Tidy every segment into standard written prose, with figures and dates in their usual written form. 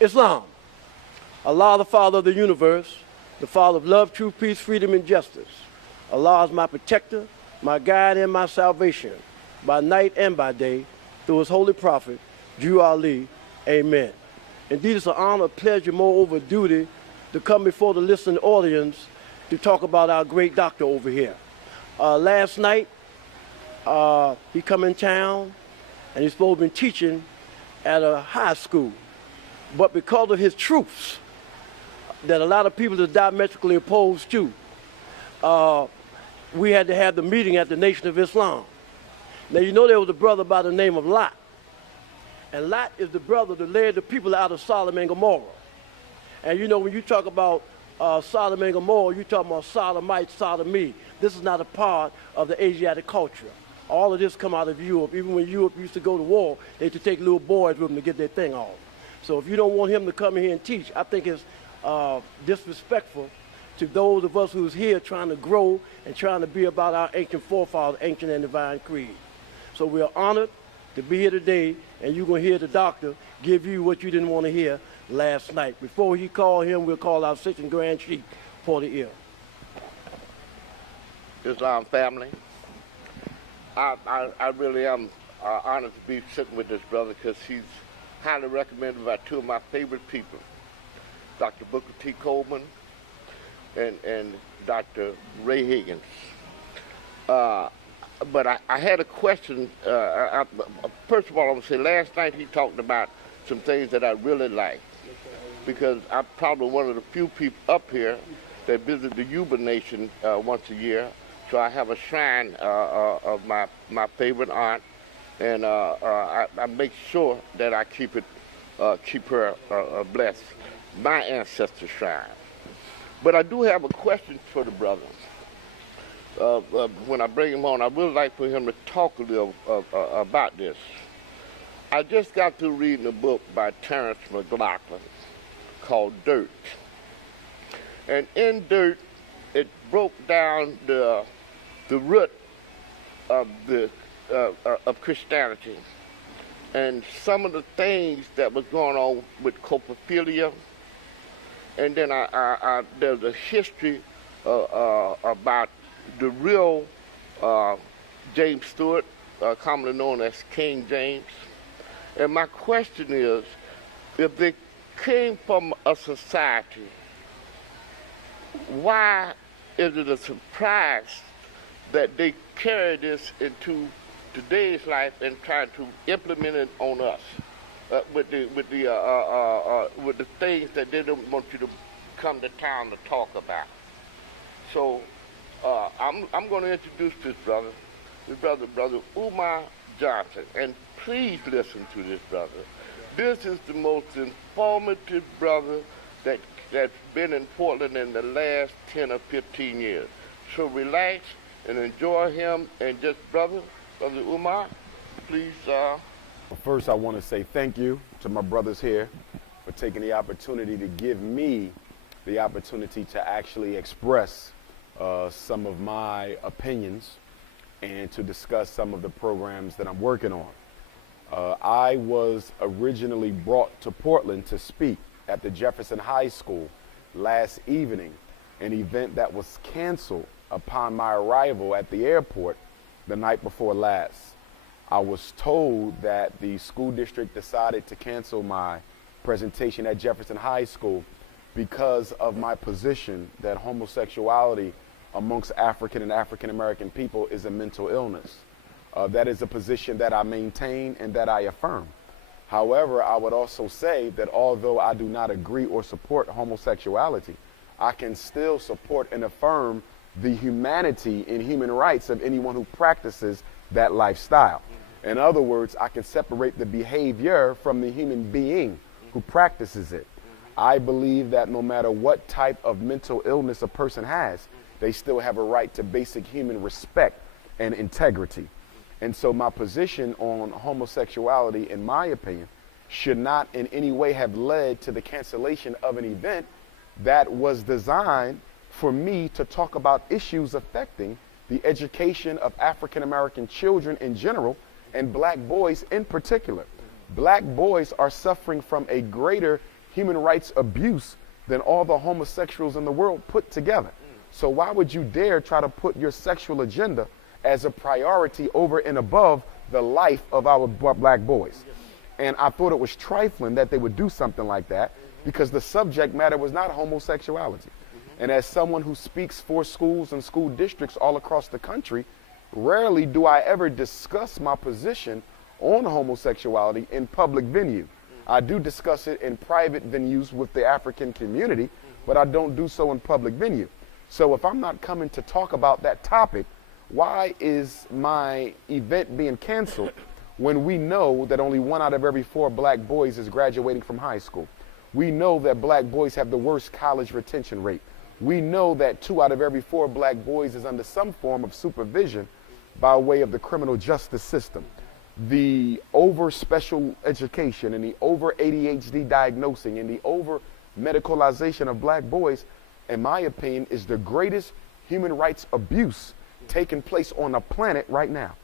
Islam. Allah, the Father of the universe, the Father of love, truth, peace, freedom, and justice. Allah is my protector, my guide, and my salvation, by night and by day, through his holy prophet, Drew Ali. Amen. Indeed, it's an honor, pleasure, moreover duty, to come before the listening audience to talk about our great doctor over here. Last night, he come in town, and he's supposed to be teaching at a high school. But because of his truths that a lot of people are diametrically opposed to, we had to have the meeting at the Nation of Islam. Now, you know there was a brother by the name of Lot. And Lot is the brother that led the people out of Sodom and Gomorrah. And you know, when you talk about Sodom and Gomorrah, you talk about Sodomite, sodomy. This is not a part of the Asiatic culture. All of this come out of Europe. Even when Europe used to go to war, they had to take little boys with them to get their thing off. So if you don't want him to come in here and teach, I think it's disrespectful to those of us who's here trying to grow and trying to be about our ancient forefathers, ancient and divine creed. So we are honored to be here today, and you're going to hear the doctor give you what you didn't want to hear last night. Before he call him, we'll call our second grand sheik for the ear. Islam family, I really am honored to be sitting with this brother because he's highly recommended by two of my favorite people, Dr. Booker T. Coleman and Dr. Ray Higgins. But I had a question. First of all, I'm going to say last night he talked about some things that I really liked, because I'm probably one of the few people up here that visit the Yuba Nation once a year. So I have a shrine of my favorite aunt, and I make sure that I keep her blessed, my ancestor shrine. But I do have a question for the brother. When I bring him on, I would like for him to talk a little about this. I just got through reading a book by Terrence McLaughlin called Dirt. And in Dirt, it broke down the root of Christianity and some of the things that was going on with coprophilia. And then there's a history about the real James Stewart, commonly known as King James. And my question is, if they came from a society, why is it a surprise that they carry this into today's life and try to implement it on us with the things that they don't want you to come to town to talk about? So I'm going to introduce this brother, Brother Umar Johnson, and please listen to this brother. This is the most informative brother that's been in Portland in the last 10 or 15 years. So relax and enjoy him. And just, Brother Umar, please. First, I want to say thank you to my brothers here for taking the opportunity to give me the opportunity to actually express some of my opinions and to discuss some of the programs that I'm working on. I was originally brought to Portland to speak at the Jefferson High School last evening, an event that was canceled upon my arrival at the airport the night before last. I was told that the school district decided to cancel my presentation at Jefferson High School because of my position that homosexuality amongst African and African American people is a mental illness. That is a position that I maintain and that I affirm. However, I would also say that although I do not agree or support homosexuality, I can still support and affirm the humanity and human rights of anyone who practices that lifestyle. In other words, I can separate the behavior from the human being who practices it. I believe that no matter what type of mental illness a person has, they still have a right to basic human respect and integrity. And so my position on homosexuality, in my opinion, should not in any way have led to the cancellation of an event that was designed for me to talk about issues affecting the education of African American children in general and black boys in particular. Black boys are suffering from a greater human rights abuse than all the homosexuals in the world put together. So why would you dare try to put your sexual agenda as a priority over and above the life of our black boys? And I thought it was trifling that they would do something like that, because the subject matter was not homosexuality. And as someone who speaks for schools and school districts all across the country, rarely do I ever discuss my position on homosexuality in public venue. I do discuss it in private venues with the African community, but I don't do so in public venue. So if I'm not coming to talk about that topic, why is my event being canceled when we know that only 1 out of every 4 black boys is graduating from high school? We know that black boys have the worst college retention rate. We know that 2 out of every 4 black boys is under some form of supervision by way of the criminal justice system. The over special education and the over ADHD diagnosing and the over medicalization of black boys, in my opinion, is the greatest human rights abuse taking place on the planet right now.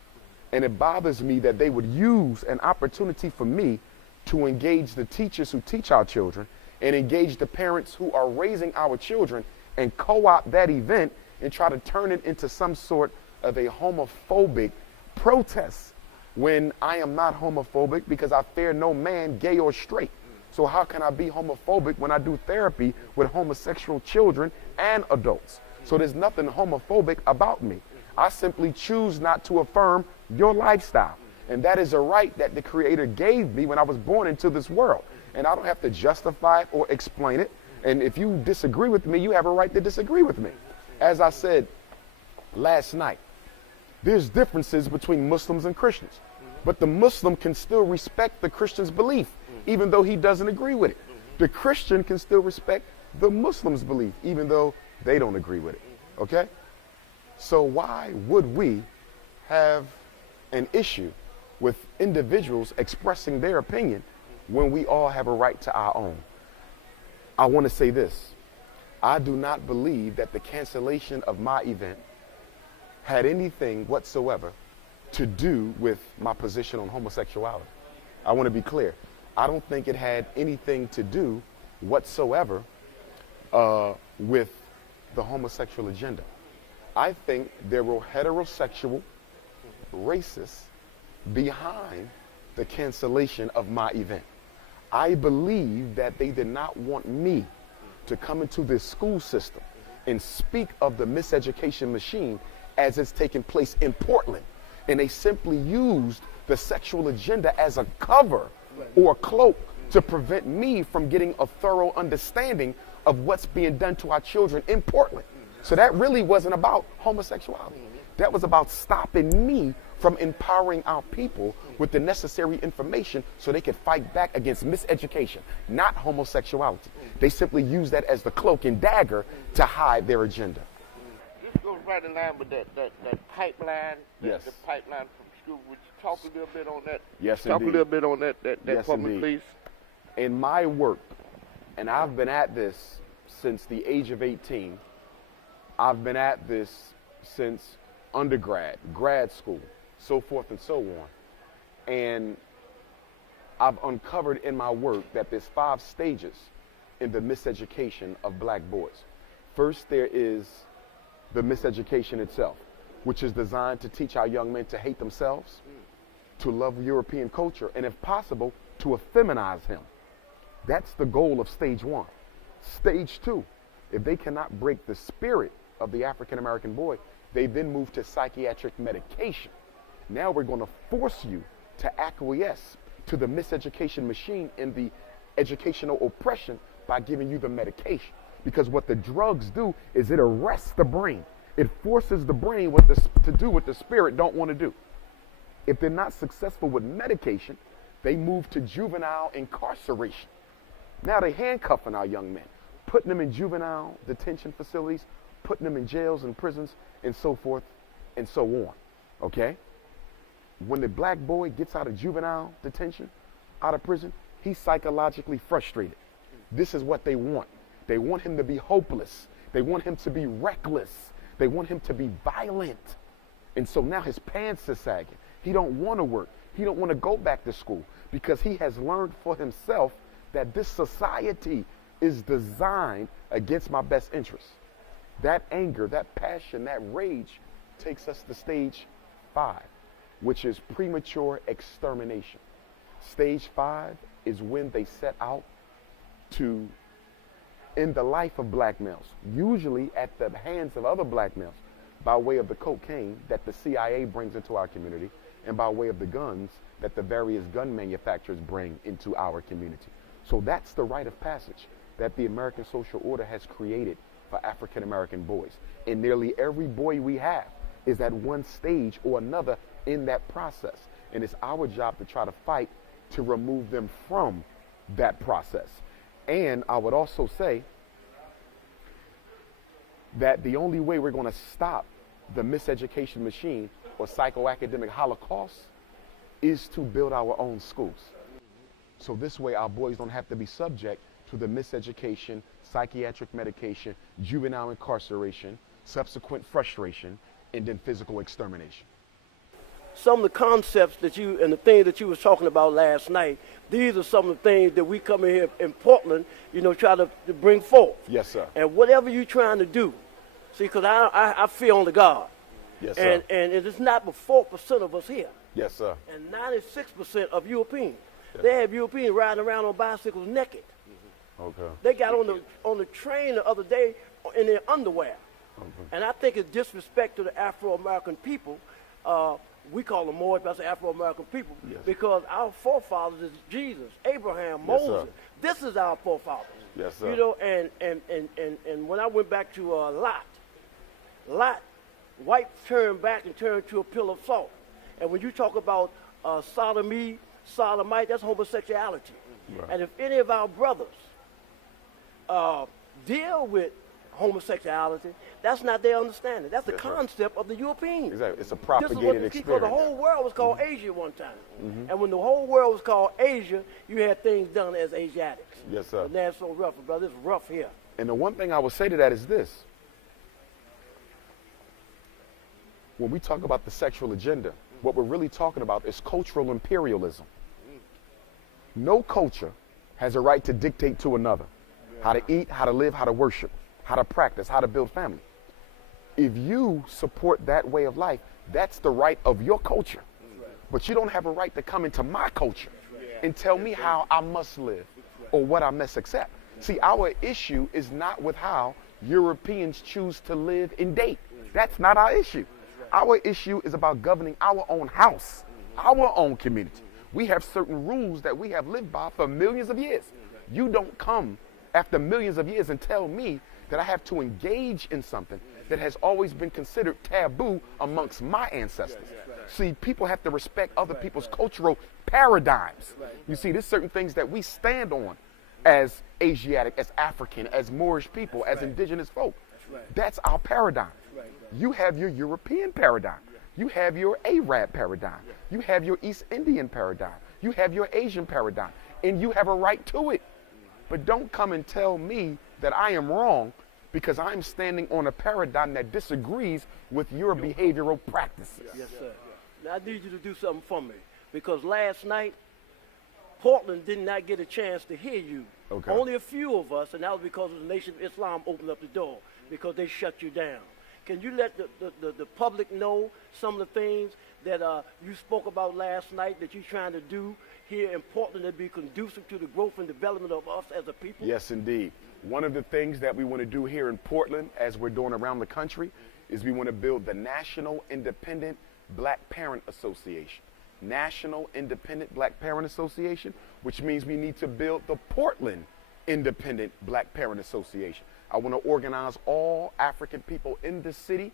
And it bothers me that they would use an opportunity for me to engage the teachers who teach our children and engage the parents who are raising our children and co-opt that event and try to turn it into some sort of a homophobic protest, when I am not homophobic because I fear no man, gay or straight. So how can I be homophobic when I do therapy with homosexual children and adults? So there's nothing homophobic about me. I simply choose not to affirm your lifestyle. And that is a right that the Creator gave me when I was born into this world. And I don't have to justify it or explain it. And if you disagree with me, you have a right to disagree with me. As I said last night, there's differences between Muslims and Christians. But the Muslim can still respect the Christian's belief, even though he doesn't agree with it. The Christian can still respect the Muslim's belief, even though they don't agree with it. Okay? So why would we have an issue with individuals expressing their opinion when we all have a right to our own? I want to say this. I do not believe that the cancellation of my event had anything whatsoever to do with my position on homosexuality. I want to be clear. I don't think it had anything to do whatsoever with the homosexual agenda. I think there were heterosexual racists behind the cancellation of my event. I believe that they did not want me to come into this school system and speak of the miseducation machine as it's taking place in Portland. And they simply used the sexual agenda as a cover or a cloak to prevent me from getting a thorough understanding of what's being done to our children in Portland. So that really wasn't about homosexuality. That was about stopping me from empowering our people with the necessary information so they could fight back against miseducation, not homosexuality. They simply used that as the cloak and dagger to hide their agenda. This goes right in line with that pipeline, Yes. the pipeline from school. Would you talk a little bit on that? Yes, Talk indeed. a little bit on that Yes, for me, indeed. please. In my work, and I've been at this since the age of 18, I've been at this since undergrad, grad school, so forth and so on. And I've uncovered in my work that there's 5 stages in the miseducation of black boys. First, there is the miseducation itself, which is designed to teach our young men to hate themselves, to love European culture, and if possible, to effeminize him. That's the goal of stage 1. Stage 2, if they cannot break the spirit of the African-American boy, they then move to psychiatric medication. Now we're going to force you to acquiesce to the miseducation machine and the educational oppression by giving you the medication. Because what the drugs do is it arrests the brain. It forces the brain to do what the spirit don't want to do. If they're not successful with medication, they move to juvenile incarceration. Now they're handcuffing our young men, putting them in juvenile detention facilities, putting them in jails and prisons, and so forth and so on. Okay? When the black boy gets out of juvenile detention, out of prison, he's psychologically frustrated. This is what they want. They want him to be hopeless. They want him to be reckless. They want him to be violent. And so now his pants are sagging. He don't want to work. He don't want to go back to school because he has learned for himself that this society is designed against my best interests. That anger, that passion, that rage takes us to stage 5, which is premature extermination. Stage 5 is when they set out to end the life of black males, usually at the hands of other black males, by way of the cocaine that the CIA brings into our community and by way of the guns that the various gun manufacturers bring into our community. So that's the rite of passage that the American social order has created for African American boys. And nearly every boy we have is at one stage or another in that process. And it's our job to try to fight to remove them from that process. And I would also say that the only way we're going to stop the miseducation machine or psychoacademic holocaust is to build our own schools. So this way our boys don't have to be subject to the miseducation, psychiatric medication, juvenile incarceration, subsequent frustration, and then physical extermination. Some of the concepts that you and the things that you was talking about last night, these are some of the things that we come in here in Portland, you know, try to bring forth. Yes, sir. And whatever you're trying to do, see, because I fear on the God. Yes, sir. And it is not but 4% of us here. Yes, sir. And 96% of Europeans. Yes. They have Europeans riding around on bicycles naked. Okay. They got on the train the other day in their underwear. Okay. And I think it's disrespect to the Afro-American people. We call them Moors, but I say Afro-American people, yes, because our forefathers is Jesus, Abraham, Yes, Moses. sir. This is our forefathers. Yes, sir. You know, and when I went back to Lot, white turned back and turned to a pillar of salt. And when you talk about sodomite, that's homosexuality. Right. And if any of our brothers deal with homosexuality, that's not their understanding. That's the concept of the Europeans. Exactly. It's a This is propagated what the experience. the whole world was called Asia one time. And when the whole world was called Asia, you had things done as Asiatics. Yes, sir. And that's so rough, brother. It's rough here. And the one thing I would say to that is this. When we talk about the sexual agenda, what we're really talking about is cultural imperialism. No culture has a right to dictate to another how to eat, how to live, how to worship, how to practice, how to build family. If you support that way of life, that's the right of your culture. But you don't have a right to come into my culture and tell me how I must live or what I must accept. See, our issue is not with how Europeans choose to live and date. That's not our issue. Our issue is about governing our own house, our own community. We have certain rules that we have lived by for millions of years. You don't come after millions of years and tell me that I have to engage in something that has always been considered taboo amongst my ancestors. See, people have to respect other people's cultural paradigms. You see, there's certain things that we stand on as Asiatic, as African, as Moorish people, as indigenous folk. That's our paradigm. You have your European paradigm. You have your Arab paradigm. You have your East Indian paradigm. You have your Asian paradigm. And you have a right to it. But don't come and tell me that I am wrong because I'm standing on a paradigm that disagrees with your behavioral practices. Yes, sir. Now, I need you to do something for me, because last night, Portland did not get a chance to hear you. Okay. Only a few of us, and that was because the Nation of Islam opened up the door, because they shut you down. Can you let the public know some of the things that you spoke about last night that you're trying to do here in Portland that be conducive to the growth and development of us as a people? Yes, indeed. One of the things that we want to do here in Portland, as we're doing around the country, is we want to build the National Independent Black Parent Association. National Independent Black Parent Association, which means we need to build the Portland Independent Black Parent Association. I want to organize all African people in the city.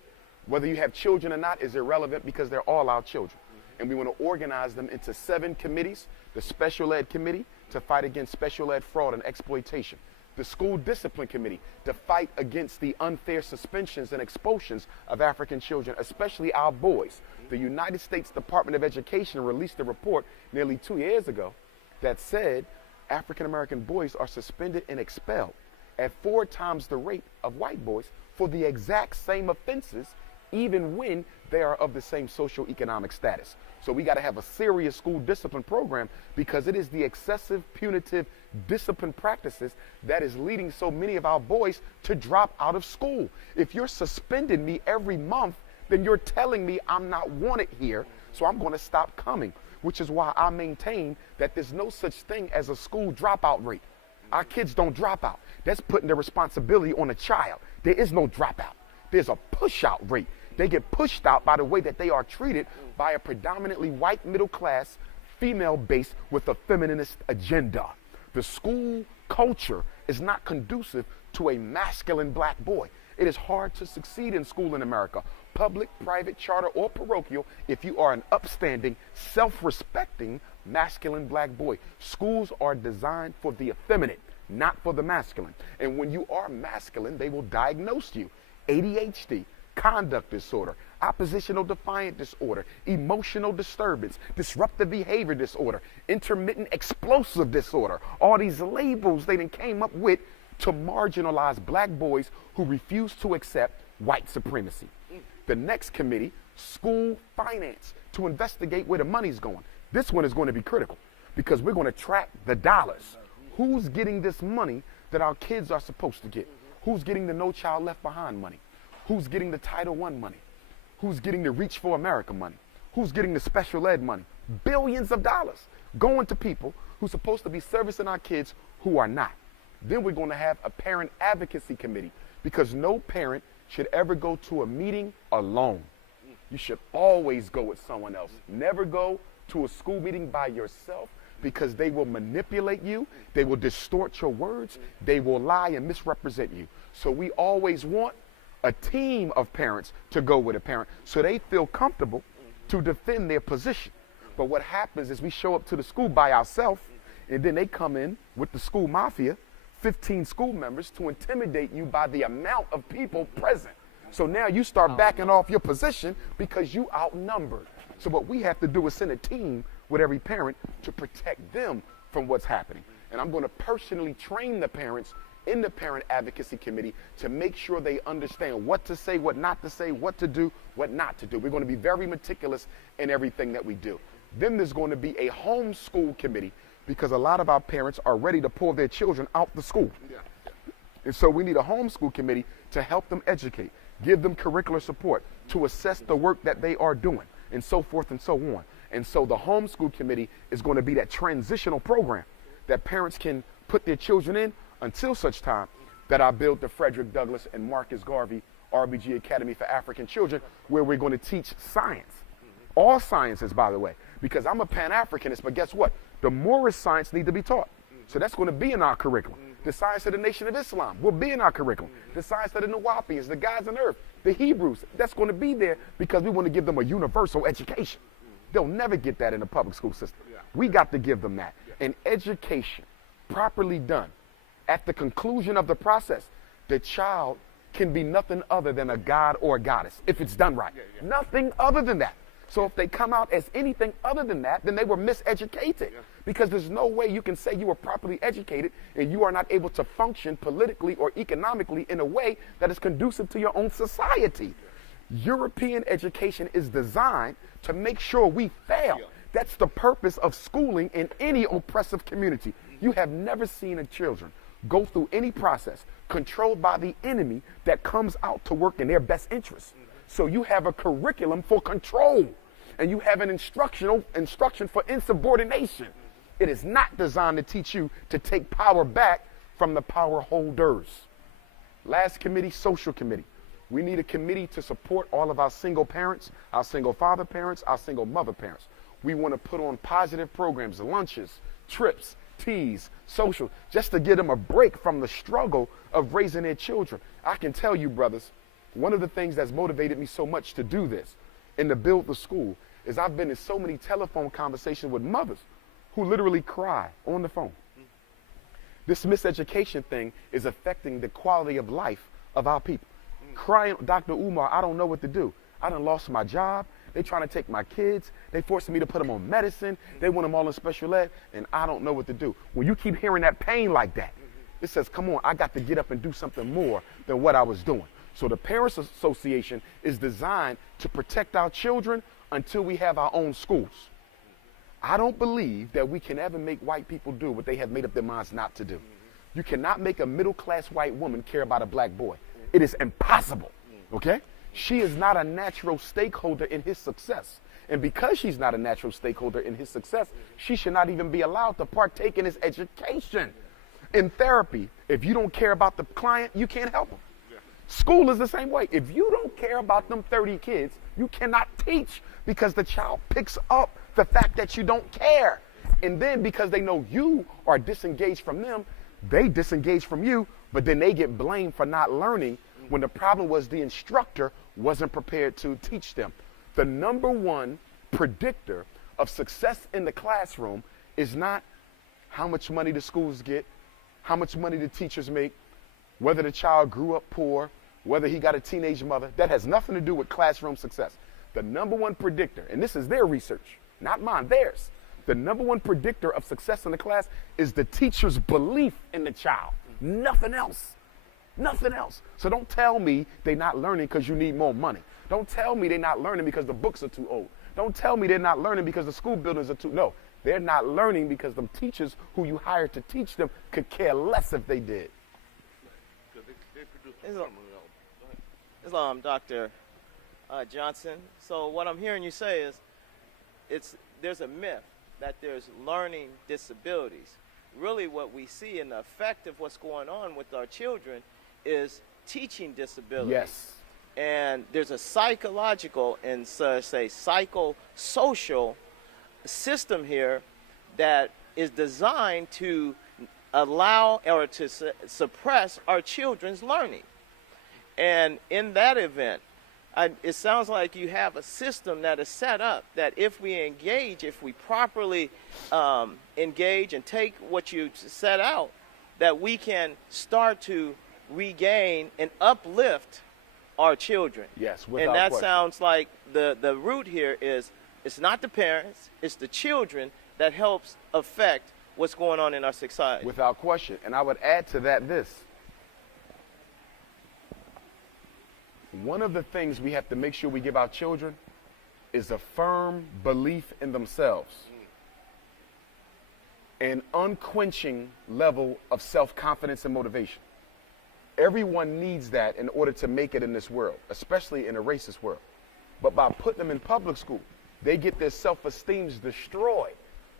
Whether you have children or not is irrelevant because they're all our children. And we want to organize them into 7 committees. The Special Ed Committee to fight against special ed fraud and exploitation. The School Discipline Committee to fight against the unfair suspensions and expulsions of African children, especially our boys. The United States Department of Education released a report nearly 2 years ago that said African American boys are suspended and expelled at 4 times the rate of white boys for the exact same offenses even when they are of the same socioeconomic status. So we got to have a serious school discipline program, because it is the excessive punitive discipline practices that is leading so many of our boys to drop out of school. If you're suspending me every month, then you're telling me I'm not wanted here, so I'm going to stop coming, which is why I maintain that there's no such thing as a school dropout rate. Our kids don't drop out. That's putting the responsibility on a child. There is no dropout. There's a push out rate. They get pushed out by the way that they are treated by a predominantly white middle class female base with a feminist agenda. The school culture is not conducive to a masculine black boy. It is hard to succeed in school in America, public, private, charter, or parochial, if you are an upstanding, self-respecting, masculine black boy. Schools are designed for the effeminate, not for the masculine. And when you are masculine, they will diagnose you. ADHD, conduct disorder, oppositional defiant disorder, emotional disturbance, disruptive behavior disorder, intermittent explosive disorder. All these labels they done came up with to marginalize black boys who refuse to accept white supremacy. The next committee, school finance, to investigate where the money's going. This one is going to be critical, because we're going to track the dollars. Who's getting this money that our kids are supposed to get? Who's getting the No Child Left Behind money? Who's getting the Title I money? Who's getting the Reach for America money? Who's getting the special ed money? Billions of dollars going to people who's supposed to be servicing our kids who are not. Then we're going to have a parent advocacy committee, because no parent should ever go to a meeting alone. You should always go with someone else. Never go to a school meeting by yourself, because they will manipulate you, they will distort your words, they will lie and misrepresent you. So we always want a team of parents to go with a parent so they feel comfortable to defend their position. But what happens is we show up to the school by ourselves, and then they come in with the school mafia, 15 school members, to intimidate you by the amount of people present. So now you start backing off your position because you outnumbered. So what we have to do is send a team with every parent to protect them from what's happening. And I'm going to personally train the parents in the parent advocacy committee to make sure they understand what to say, what not to say, what to do, what not to do. We're going to be very meticulous in everything that we do. Then there's going to be a homeschool committee, because a lot of our parents are ready to pull their children out the school. And so we need a homeschool committee to help them educate, give them curricular support, to assess the work that they are doing, and so forth and so on. And so the homeschool committee is going to be that transitional program that parents can put their children in until such time that I build the Frederick Douglass and Marcus Garvey RBG Academy for African Children, where we're going to teach science. All sciences, by the way, because I'm a Pan-Africanist, but guess what? The Moorish science need to be taught. So that's going to be in our curriculum. The science of the Nation of Islam will be in our curriculum. The science of the Nawapians, the gods on earth, the Hebrews, that's going to be there, because we want to give them a universal education. They'll never get that in the public school system. We got to give them that. And education, properly done, at the conclusion of the process, the child can be nothing other than a god or a goddess, if it's done right. Nothing other than that. So if they come out as anything other than that, then they were miseducated. Because there's no way you can say you were properly educated and you are not able to function politically or economically in a way that is conducive to your own society. European education is designed to make sure we fail. That's the purpose of schooling in any oppressive community. You have never seen a children go through any process controlled by the enemy that comes out to work in their best interest. So you have a curriculum for control, and you have an instruction for insubordination. It is not designed to teach you to take power back from the power holders. Last committee, social committee. We need a committee to support all of our single parents, our single father parents, our single mother parents. We want to put on positive programs, lunches, trips, teas, social, just to give them a break from the struggle of raising their children. I can tell you, brothers, one of the things that's motivated me so much to do this and to build the school is I've been in so many telephone conversations with mothers who literally cry on the phone. This miseducation thing is affecting the quality of life of our people. Crying, Dr. Umar, I don't know what to do. I done lost my job. They trying to take my kids. They forcing me to put them on medicine. They want them all in special ed, and I don't know what to do. When you keep hearing that pain like that, it says, come on, I got to get up and do something more than what I was doing. So the Parents Association is designed to protect our children until we have our own schools. I don't believe that we can ever make white people do what they have made up their minds not to do. You cannot make a middle-class white woman care about a black boy. It is impossible, okay? She is not a natural stakeholder in his success. And because she's not a natural stakeholder in his success, she should not even be allowed to partake in his education. In therapy, if you don't care about the client, you can't help them. School is the same way. If you don't care about them 30 kids, you cannot teach, because the child picks up the fact that you don't care. And then because they know you are disengaged from them, they disengage from you, but then they get blamed for not learning when the problem was the instructor wasn't prepared to teach them. The number one predictor of success in the classroom is not how much money the schools get, how much money the teachers make, whether the child grew up poor, whether he got a teenage mother. That has nothing to do with classroom success. The number one predictor, and this is their research, not mine, theirs. The number one predictor of success in the class is the teacher's belief in the child. Nothing else. Nothing else. So don't tell me they're not learning because you need more money. Don't tell me they're not learning because the books are too old. Don't tell me they're not learning because the school buildings are too, no. They're not learning because the teachers who you hired to teach them could care less if they did. Dr. Johnson. So what I'm hearing you say is there's a myth that there's learning disabilities. Really what we see in the effect of what's going on with our children is teaching disabilities. Yes. And there's a psychological and say psychosocial system here that is designed to allow or to suppress our children's learning. And in that event, it sounds like you have a system that is set up that if we properly engage and take what you set out, that we can start to regain and uplift our children. Yes, without and that question. Sounds like the root here is it's not the parents, it's the children that helps affect what's going on in our society. Without question. And I would add to that this. One of the things we have to make sure we give our children is a firm belief in themselves, an unquenching level of self-confidence and motivation. Everyone needs that in order to make it in this world, especially in a racist world. But by putting them in public school, they get their self-esteem destroyed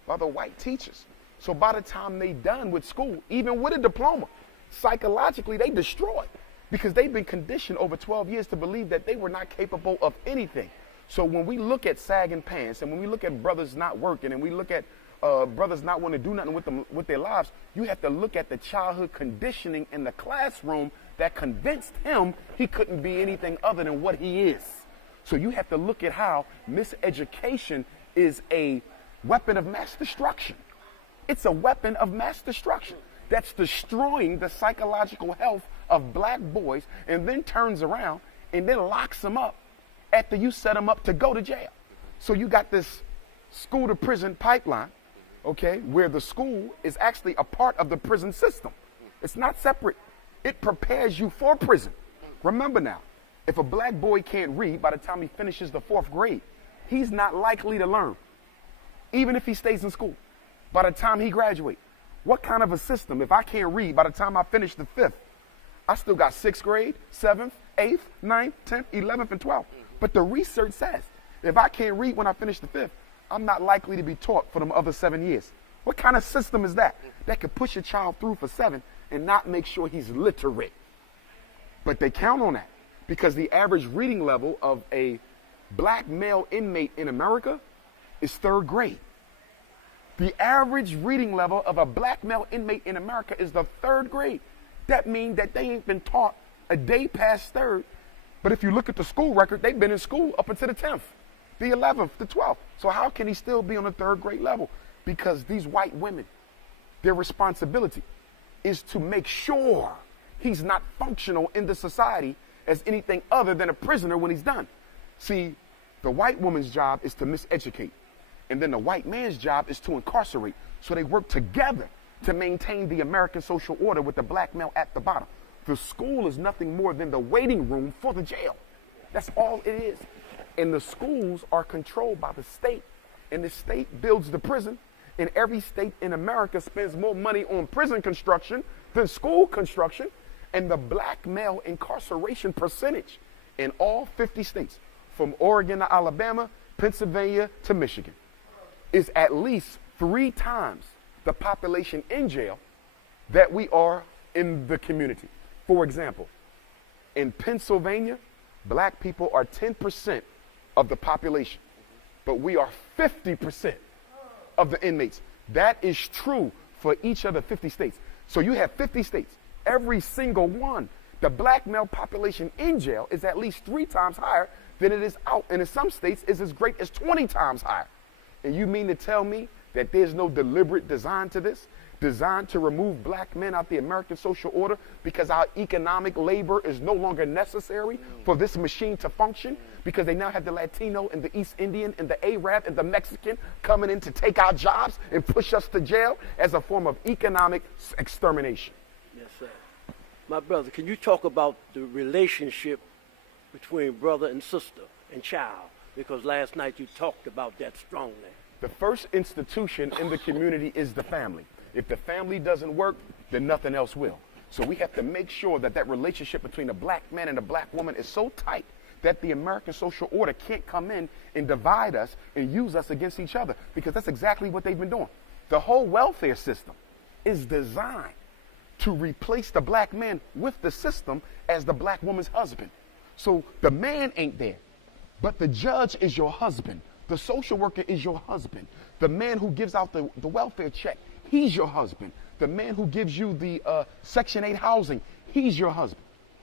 by the white teachers. So by the time they're done with school, even with a diploma, psychologically they destroyed, because they've been conditioned over 12 years to believe that they were not capable of anything. So when we look at sagging pants, and when we look at brothers not working, and we look at brothers not wanting to do nothing with their lives, you have to look at the childhood conditioning in the classroom that convinced him he couldn't be anything other than what he is. So you have to look at how miseducation is a weapon of mass destruction. It's a weapon of mass destruction that's destroying the psychological health of black boys, and then turns around and then locks them up after you set them up to go to jail. So you got this school to prison pipeline, okay, where the school is actually a part of the prison system. It's not separate. It prepares you for prison. Remember now, if a black boy can't read by the time he finishes the 4th grade, he's not likely to learn, even if he stays in school. By the time he graduates, what kind of a system, if I can't read by the time I finish the 5th, I still got 6th grade, 7th, 8th, 9th, 10th, 11th, and 12th. But the research says, if I can't read when I finish the 5th, I'm not likely to be taught for them other 7 years. What kind of system is that? That could push a child through for 7 and not make sure he's literate. But they count on that, because the average reading level of a black male inmate in America is 3rd grade. The average reading level of a black male inmate in America is the 3rd grade. That means that they ain't been taught a day past 3rd. But if you look at the school record, they've been in school up until the 10th, the 11th, the 12th. So how can he still be on the 3rd grade level? Because these white women, their responsibility is to make sure he's not functional in the society as anything other than a prisoner when he's done. See, the white woman's job is to miseducate, and then the white man's job is to incarcerate. So they work together to maintain the American social order with the black male at the bottom. The school is nothing more than the waiting room for the jail. That's all it is. And the schools are controlled by the state. And the state builds the prison. And every state in America spends more money on prison construction than school construction. And the black male incarceration percentage in all 50 states, from Oregon to Alabama, Pennsylvania to Michigan, is at least 3 times the population in jail that we are in the community. For example, in Pennsylvania, black people are 10% of the population, but we are 50% of the inmates. That is true for each of the 50 states. So you have 50 states, every single one. The black male population in jail is at least 3 times higher than it is out. And in some states, it's as great as 20 times higher. And you mean to tell me that there's no deliberate design to this? Designed to remove black men out the American social order because our economic labor is no longer necessary for this machine to function, because they now have the Latino and the East Indian and the Arab and the Mexican coming in to take our jobs and push us to jail as a form of economic extermination. Yes, sir. My brother, can you talk about the relationship between brother and sister and child? Because last night you talked about that strongly. The first institution in the community is the family. If the family doesn't work, then nothing else will. So we have to make sure that that relationship between a black man and a black woman is so tight that the American social order can't come in and divide us and use us against each other, because that's exactly what they've been doing. The whole welfare system is designed to replace the black man with the system as the black woman's husband. So the man ain't there, but the judge is your husband. The social worker is your husband. The man who gives out the welfare check, he's your husband. The man who gives you the Section 8 housing, he's your husband.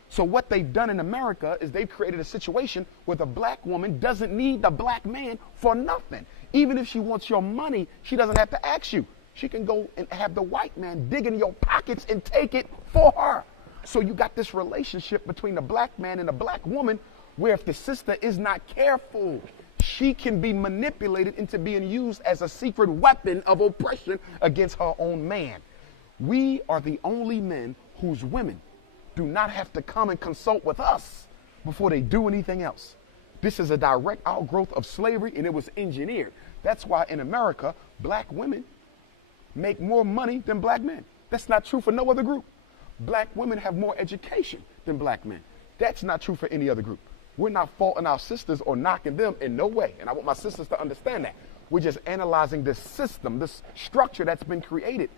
So what they've done in America is they've created a situation where the black woman doesn't need the black man for nothing. Even if she wants your money, she doesn't have to ask you. She can go and have the white man dig in your pockets and take it for her. So you got this relationship between the black man and the black woman where if the sister is not careful, she can be manipulated into being used as a secret weapon of oppression against her own man. We are the only men whose women do not have to come and consult with us before they do anything else. This is a direct outgrowth of slavery, and it was engineered. That's why in America, black women make more money than black men. That's not true for no other group. Black women have more education than black men. That's not true for any other group. We're not faulting our sisters or knocking them in no way. And I want my sisters to understand that. We're just analyzing this system, this structure that's been created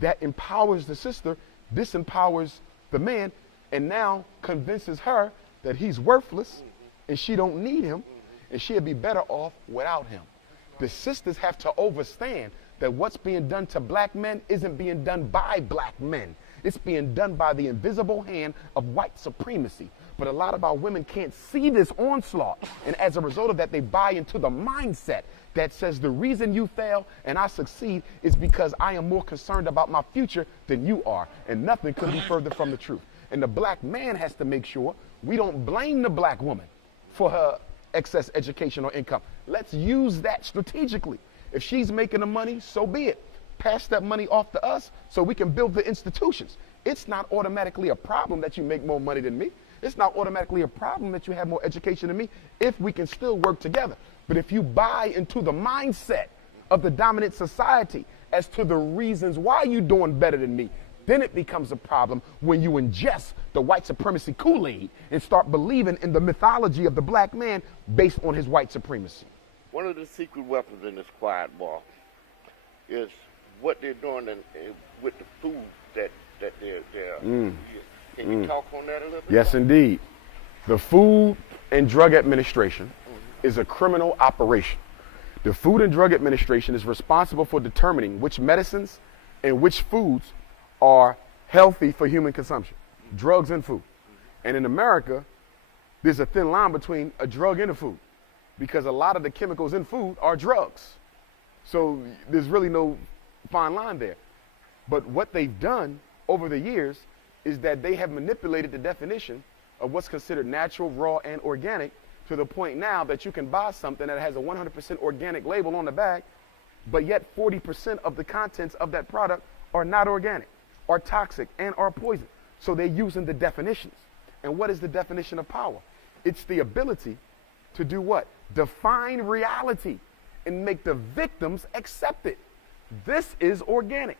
that empowers the sister, disempowers the man, and now convinces her that he's worthless and she don't need him and she'll be better off without him. The sisters have to understand that what's being done to black men isn't being done by black men. It's being done by the invisible hand of white supremacy. But a lot of our women can't see this onslaught. And as a result of that, they buy into the mindset that says the reason you fail and I succeed is because I am more concerned about my future than you are. And nothing could be further from the truth. And the black man has to make sure we don't blame the black woman for her excess education or income. Let's use that strategically. If she's making the money, so be it. Pass that money off to us so we can build the institutions. It's not automatically a problem that you make more money than me. It's not automatically a problem that you have more education than me if we can still work together. But if you buy into the mindset of the dominant society as to the reasons why you're doing better than me, then it becomes a problem when you ingest the white supremacy Kool-Aid and start believing in the mythology of the black man based on his white supremacy. One of the secret weapons in this quiet war is what they're doing with the food that they're Can you talk on that a little bit? Yes, indeed. The Food and Drug Administration is a criminal operation. The Food and Drug Administration is responsible for determining which medicines and which foods are healthy for human consumption, drugs and food. And in America, there's a thin line between a drug and a food because a lot of the chemicals in food are drugs. So there's really no fine line there. But what they've done over the years is that they have manipulated the definition of what's considered natural, raw, and organic to the point now that you can buy something that has a 100% organic label on the bag, but yet 40% of the contents of that product are not organic, are toxic, and are poison. So they're using the definitions. And what is the definition of power? It's the ability to do what? Define reality and make the victims accept it. This is organic.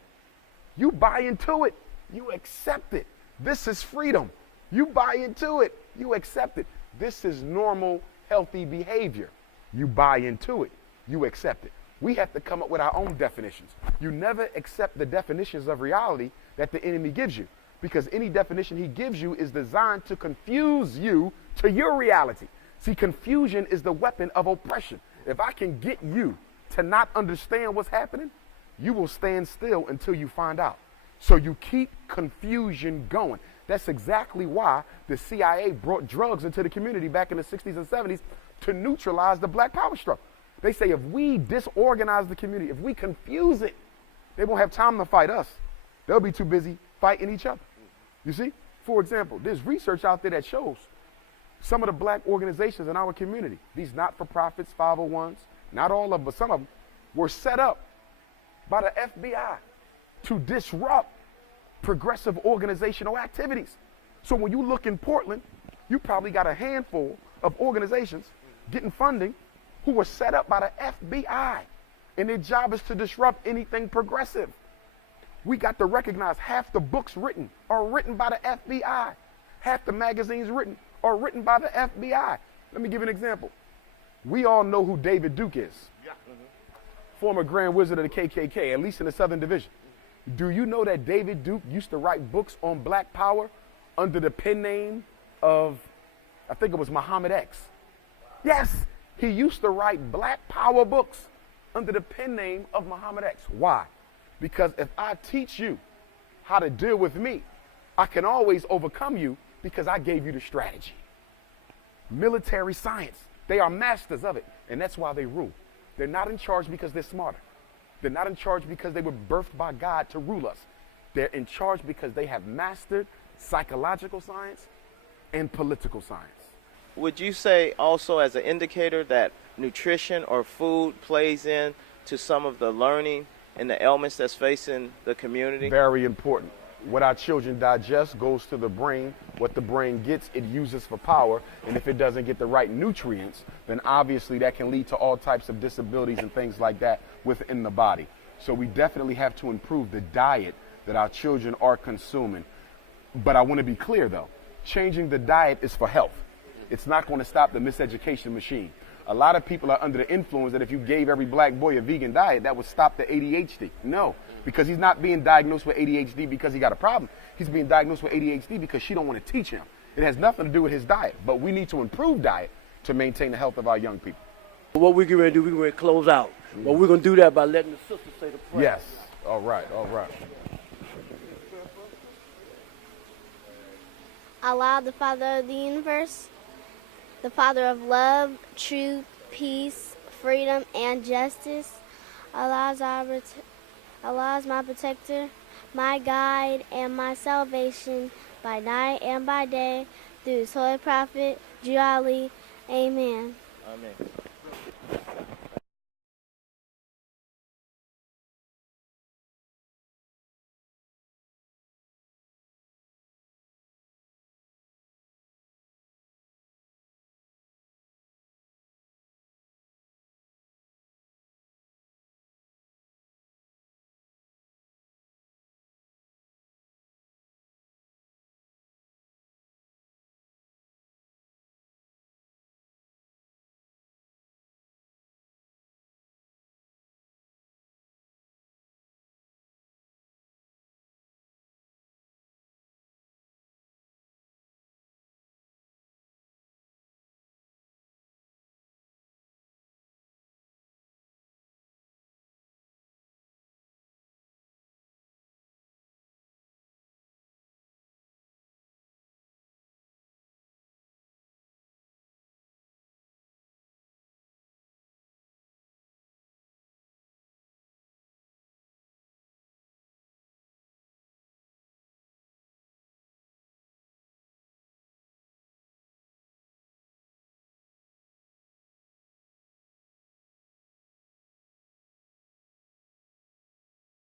You buy into it, you accept it. This is freedom. You buy into it, you accept it. This is normal, healthy behavior. You buy into it, you accept it. We have to come up with our own definitions. You never accept the definitions of reality that the enemy gives you, because any definition he gives you is designed to confuse you to your reality. See, confusion is the weapon of oppression. If I can get you to not understand what's happening, you will stand still until you find out. So you keep confusion going. That's exactly why the CIA brought drugs into the community back in the 60s and 70s to neutralize the black power struggle. They say if we disorganize the community, if we confuse it, they won't have time to fight us. They'll be too busy fighting each other. You see? For example, there's research out there that shows some of the black organizations in our community, these not-for-profits, 501s, not all of them, but some of them, were set up by the FBI to disrupt progressive organizational activities. So when you look in Portland, you probably got a handful of organizations getting funding who were set up by the FBI, and their job is to disrupt anything progressive. We got to recognize half the books written are written by the FBI. Half the magazines written are written by the FBI. Let me give you an example. We all know who David Duke is. Yeah. Former Grand Wizard of the KKK, at least in the Southern Division. Do you know that David Duke used to write books on black power under the pen name of, I think it was Muhammad X? Yes, he used to write black power books under the pen name of Muhammad X. Why? Because if I teach you how to deal with me, I can always overcome you because I gave you the strategy. Military science, they are masters of it, and that's why they rule. They're not in charge because they're smarter. They're not in charge because they were birthed by God to rule us. They're in charge because they have mastered psychological science and political science. Would you say also as an indicator that nutrition or food plays in to some of the learning and the ailments that's facing the community? Very important. What our children digest goes to the brain. What the brain gets, it uses for power. And if it doesn't get the right nutrients, then obviously that can lead to all types of disabilities and things like that within the body. So we definitely have to improve the diet that our children are consuming. But I want to be clear, though. Changing the diet is for health. It's not going to stop the miseducation machine. A lot of people are under the influence that if you gave every black boy a vegan diet, that would stop the ADHD. No, because he's not being diagnosed with ADHD because he got a problem. He's being diagnosed with ADHD because she don't want to teach him. It has nothing to do with his diet, but we need to improve diet to maintain the health of our young people. What we're going to do, we're going to close out. But we're going to do that by letting the sister say the prayer. Yes. All right, all right. Allah, the Father of the universe, the Father of love, truth, peace, freedom, and justice. Allah is my protector, my guide, and my salvation by night and by day through His holy prophet, Jali. Amen. Amen.